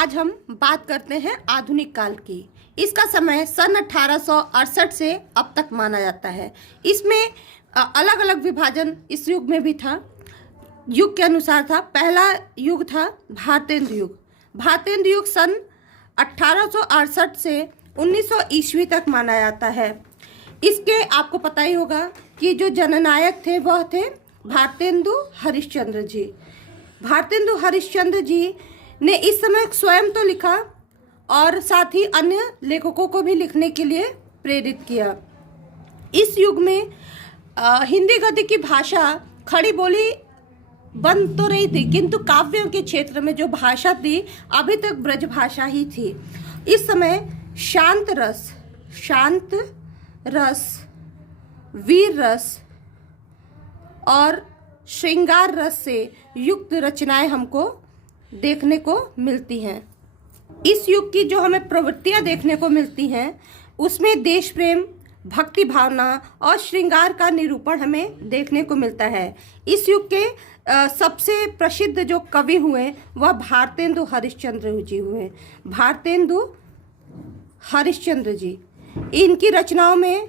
आज हम बात करते हैं आधुनिक काल की। इसका समय सन 1868 से अब तक माना जाता है। इसमें अलग अलग विभाजन इस युग में भी था, युग के अनुसार था। पहला युग था भारतेंदु युग। भारतेंदु युग सन 1868 से 1900 ईस्वी तक माना जाता है। इसके आपको पता ही होगा कि जो जननायक थे वह थे भारतेंदु हरिश्चंद्र जी। भारतेंदु हरिश्चंद्र जी ने इस समय स्वयं तो लिखा और साथ ही अन्य लेखकों को भी लिखने के लिए प्रेरित किया। इस युग में हिंदी गद्य की भाषा खड़ी बोली बन तो रही थी, किंतु काव्यों के क्षेत्र में जो भाषा थी अभी तक ब्रज भाषा ही थी। इस समय शांत रस, वीर रस और श्रृंगार रस से युक्त रचनाएं हमको देखने को मिलती हैं। इस युग की जो हमें प्रवृत्तियां देखने को मिलती हैं उसमें देश प्रेम, भक्ति भावना और श्रृंगार का निरूपण हमें देखने को मिलता है। इस युग के सबसे प्रसिद्ध जो कवि हुए वह भारतेंदु हरिश्चंद्र जी हुए। भारतेंदु हरिश्चंद्र जी, इनकी रचनाओं में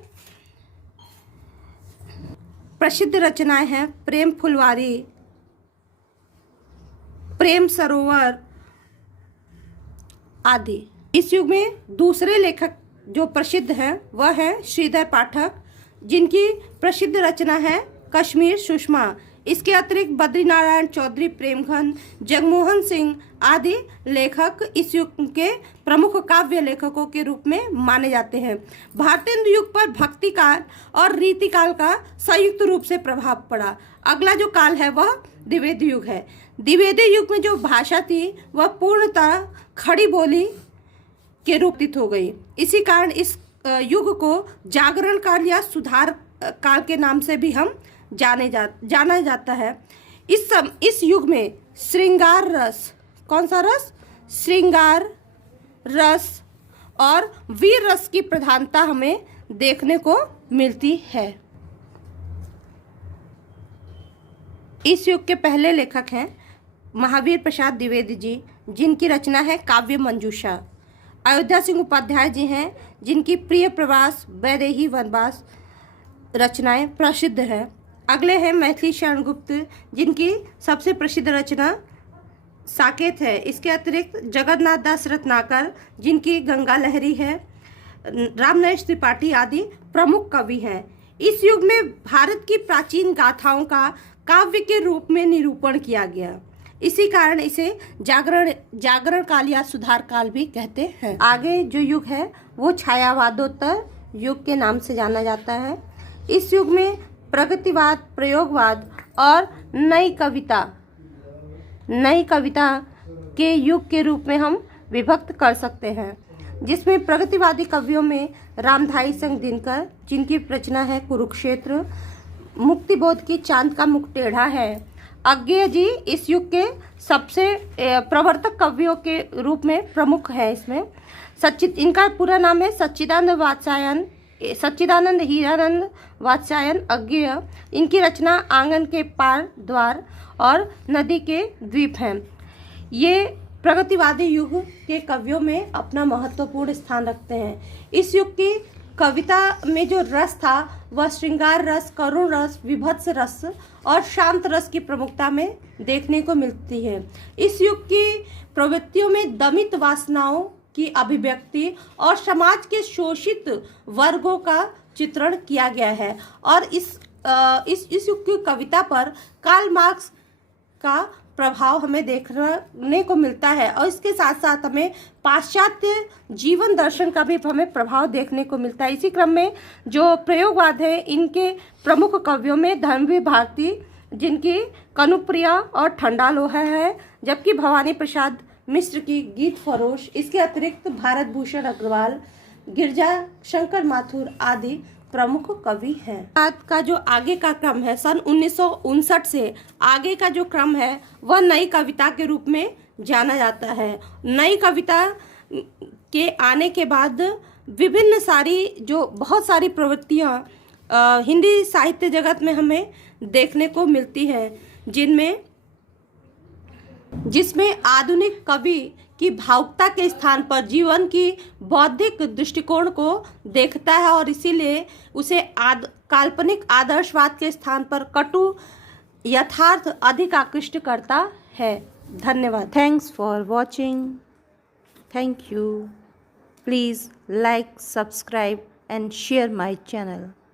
प्रसिद्ध रचनाएं हैं प्रेम फुलवारी, प्रेम सरोवर आदि। इस युग में दूसरे लेखक जो प्रसिद्ध हैं वह है श्रीधर पाठक, जिनकी प्रसिद्ध रचना है कश्मीर सुषमा। इसके अतिरिक्त बद्रीनारायण चौधरी, प्रेमघन, जगमोहन सिंह आदि लेखक इस युग के प्रमुख काव्य लेखकों के रूप में माने जाते हैं। भारतेंदु युग पर भक्ति काल और रीति काल का संयुक्त रूप से प्रभाव पड़ा। अगला जो काल है वह द्विवेदी युग है। द्विवेदी युग में जो भाषा थी वह पूर्णतः खड़ी बोली के रूपित हो गई। इसी कारण इस युग को जागरण काल या सुधार काल के नाम से भी हम जाना जाता है। इस युग में श्रृंगार रस, कौन सा रस? श्रृंगार रस और वीर रस की प्रधानता हमें देखने को मिलती है। इस युग के पहले लेखक हैं महावीर प्रसाद द्विवेदी जी, जिनकी रचना है काव्य मंजूषा। अयोध्या सिंह उपाध्याय जी हैं, जिनकी प्रिय प्रवास, वैदेही वनवास रचनाएं प्रसिद्ध हैं। अगले हैं मैथिली शरण गुप्त, जिनकी सबसे प्रसिद्ध रचना साकेत है। इसके अतिरिक्त जगन्नाथ दास रत्नाकर, जिनकी गंगा लहरी है, रामनरेश त्रिपाठी आदि प्रमुख कवि हैं। इस युग में भारत की प्राचीन गाथाओं का काव्य के रूप में निरूपण किया गया। इसी कारण इसे जागरण काल या सुधार काल भी कहते हैं। आगे जो युग है वो छायावादोत्तर युग के नाम से जाना जाता है। इस युग में प्रगतिवाद, प्रयोगवाद और नई कविता के युग के रूप में हम विभक्त कर सकते हैं, जिसमें प्रगतिवादी कवियों में रामधारी सिंह दिनकर, जिनकी रचना है कुरुक्षेत्र, मुक्तिबोध की चांद का मुख टेढ़ा है। अज्ञेय जी इस युग के सबसे प्रवर्तक कवियों के रूप में प्रमुख है। इसमें इनका पूरा नाम है सच्चिदानंद हीरानंद वात्स्यायन अज्ञेय। इनकी रचना आंगन के पार द्वार और नदी के द्वीप हैं। ये प्रगतिवादी युग के कवियों में अपना महत्वपूर्ण स्थान रखते हैं। इस युग की कविता में जो रस था वह श्रृंगार रस, करुण रस, विभत्स रस और शांत रस की प्रमुखता में देखने को मिलती है। इस युग की प्रवृत्तियों में दमित वासनाओं की अभिव्यक्ति और समाज के शोषित वर्गों का चित्रण किया गया है। और इस युग की कविता पर कार्ल मार्क्स का प्रभाव हमें देखने को मिलता है और इसके साथ साथ हमें पाश्चात्य जीवन दर्शन का भी हमें प्रभाव देखने को मिलता है। इसी क्रम में जो प्रयोगवाद है, इनके प्रमुख कवियों में धर्मवीर भारती, जिनकी कनुप्रिया और ठंडा लोहा है, जबकि भवानी प्रसाद मिश्र की गीत फरोश। इसके अतिरिक्त भारत भूषण अग्रवाल, गिरजा शंकर माथुर आदि प्रमुख कवि हैं। आज का जो आगे का क्रम है, सन 1959 से आगे का जो क्रम है वह नई कविता के रूप में जाना जाता है। नई कविता के आने के बाद बहुत सारी प्रवृत्तियां हिंदी साहित्य जगत में हमें देखने को मिलती है, जिसमें आधुनिक कवि कि भावुकता के स्थान पर जीवन की बौद्धिक दृष्टिकोण को देखता है और इसीलिए उसे काल्पनिक आदर्शवाद के स्थान पर कटु यथार्थ अधिक आकृष्ट करता है। धन्यवाद। Thanks for watching. Thank you. Please like, subscribe and share my channel.